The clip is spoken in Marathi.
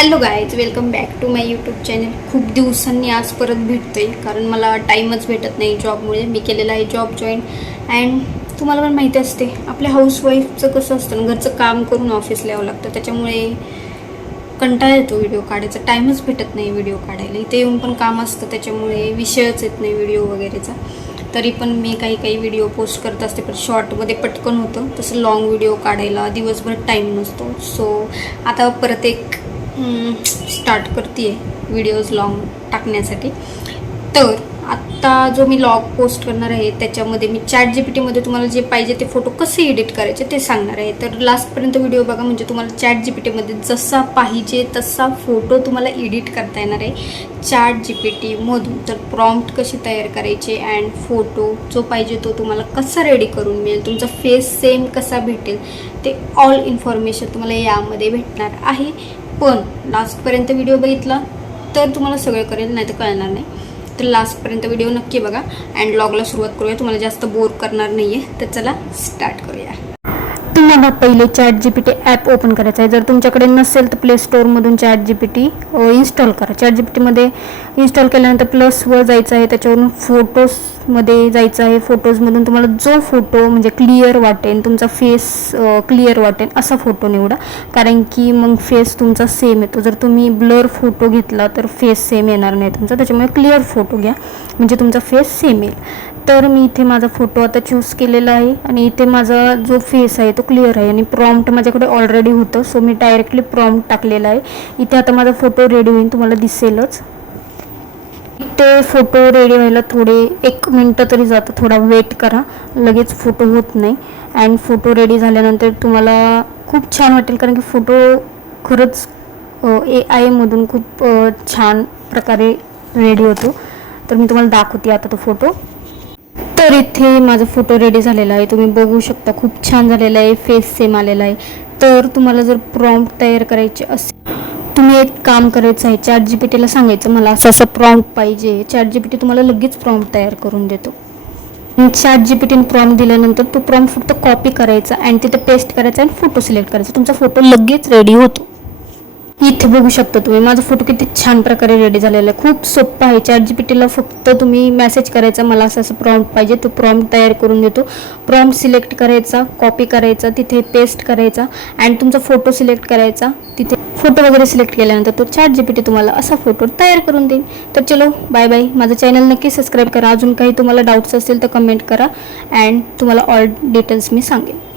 Hello guys, welcome back to my YouTube channel. खूप दिवसांनी आज परत भेटतोय कारण मला टाईमच भेटत नाही जॉबमुळे. मी केलेला आहे जॉब जॉईन. अँड तुम्हाला पण माहिती असते आपल्या हाऊसवाईफचं कसं असतं ना, घरचं काम करून ऑफिसला यावं लागतं. त्याच्यामुळे कंटाळा येतो व्हिडिओ काढायचा, टाईमच भेटत नाही व्हिडिओ काढायला. इथे येऊन पण काम असतं त्याच्यामुळे विषयच येत नाही व्हिडिओ वगैरेचा. तरी पण मी काही व्हिडिओ पोस्ट करत असते, पण शॉर्टमध्ये पटकन होतं. तसं लॉंग व्हिडिओ काढायला दिवसभर टाईम नसतो. सो आता परत एक स्टार्ट करते आहे व्हिडिओज लॉंग टाकण्यासाठी. तर आत्ता जो मी लॉग पोस्ट करणार आहे त्याच्यामध्ये मी ChatGPTमध्ये तुम्हाला जे पाहिजे ते फोटो कसे एडिट करायचे ते सांगणार आहे. तर लास्टपर्यंत व्हिडिओ बघा, म्हणजे तुम्हाला ChatGPTमध्ये जसा पाहिजे तसा फोटो तुम्हाला एडिट करता येणार आहे ChatGPTमधून. तर प्रॉम्प्ट कशी तयार करायचे अँड फोटो जो पाहिजे तो तुम्हाला कसा रेडी करून मिळेल, तुमचा फेस सेम कसा भेटेल, ते ऑल इन्फॉर्मेशन तुम्हाला यामध्ये भेटणार आहे. पण लास्टपर्यंत व्हिडिओ बघितला तर तुम्हाला सगळं कळेल, नाही तर कळणार नाही. तर लास्टपर्यंत व्हिडिओ नक्की बघा अँड ब्लॉगला सुरुवात करूया. तुम्हाला जास्त बोर करणार नाही आहे. तर चला स्टार्ट करूया. तुम्हाला पहिले ChatGPT ॲप ओपन करायचं आहे. जर तुमच्याकडे नसेल तर प्ले स्टोअरमधून ChatGPT इन्स्टॉल करा. ChatGPTमध्ये इन्स्टॉल केल्यानंतर प्लसवर जायचं आहे, त्याच्यावरून फोटोजमध्ये जायचं आहे. फोटोजमधून तुम्हाला जो फोटो म्हणजे क्लिअर वाटेल, तुमचा फेस क्लिअर वाटेल असा फोटो निवडा, कारण की मग फेस तुमचा सेम येतो. जर तुम्ही ब्लर फोटो घेतला तर फेस सेम येणार नाही तुमचा, त्याच्यामुळे क्लिअर फोटो घ्या म्हणजे तुमचा फेस सेम येईल. तर मी इथे माझा फोटो आता चूज केलेला आहे आणि इथे माझा जो फेस आहे तो क्लिअर आहे आणि प्रॉम्प्ट माझ्याकडे ऑलरेडी होतं. सो मी डायरेक्टली प्रॉम्प्ट टाकलेला आहे. इथे आता माझा फोटो रेडी होईल, तुम्हाला दिसेलच. ते फोटो रेडी व्हायला थोडे 1 मिनटं तरी जातं, थोडा वेट करा, लगेच फोटो होत नाही. अँड फोटो रेडी झाल्यानंतर तुम्हाला खूप छान वाटेल, कारण की फोटो खरंच AI मधून खूप छान प्रकारे रेडी होतो. तर मी तुम्हाला दाखवते आता तो फोटो. तर इथे माझा फोटो रेडी झालेला आहे, तुम्ही बघू शकता. खूप छान झालेला आहे, फेस सेम आलेला आहे. तर तुम्हाला जर प्रॉम्प्ट तयार करायचे असेल, तुम्ही एक काम करायचं आहे, ChatGPTला सांगायचं मला असं प्रॉम्प्ट पाहिजे. ChatGPT तुम्हाला लगेच प्रॉम्प्ट तयार करून देतो. ChatGPTने प्रॉम्प्ट दिल्यानंतर तो प्रॉम्प्ट फक्त कॉपी करायचा आणि तिथे पेस्ट करायचा आणि फोटो सिलेक्ट करायचा, तुमचा फोटो लगेच रेडी होतो. इथे बघू शकता तुम्ही माझा फोटो किती छान प्रकारे रेडी झालेला आहे. खूप सोपं आहे. ChatGPTला फक्त तुम्ही मेसेज करायचा मला असं प्रॉम्प्ट पाहिजे, तो प्रॉम्प्ट तयार करून देतो. प्रॉम्प्ट सिलेक्ट करायचा, कॉपी करायचा, तिथे पेस्ट करायचा आणि तुमचा फोटो सिलेक्ट करायचा. तिथे फोटो वगैरे सिलेक्ट केल्यानंतर तो ChatGPT तुम्हाला असा फोटो तयार करून देईल. तर चलो बाय बाय. माझं चॅनल नक्की सबस्क्राईब करा. अजून काही तुम्हाला डाऊट्स असेल तर कमेंट करा अँड तुम्हाला ऑल डिटेल्स मी सांगेन.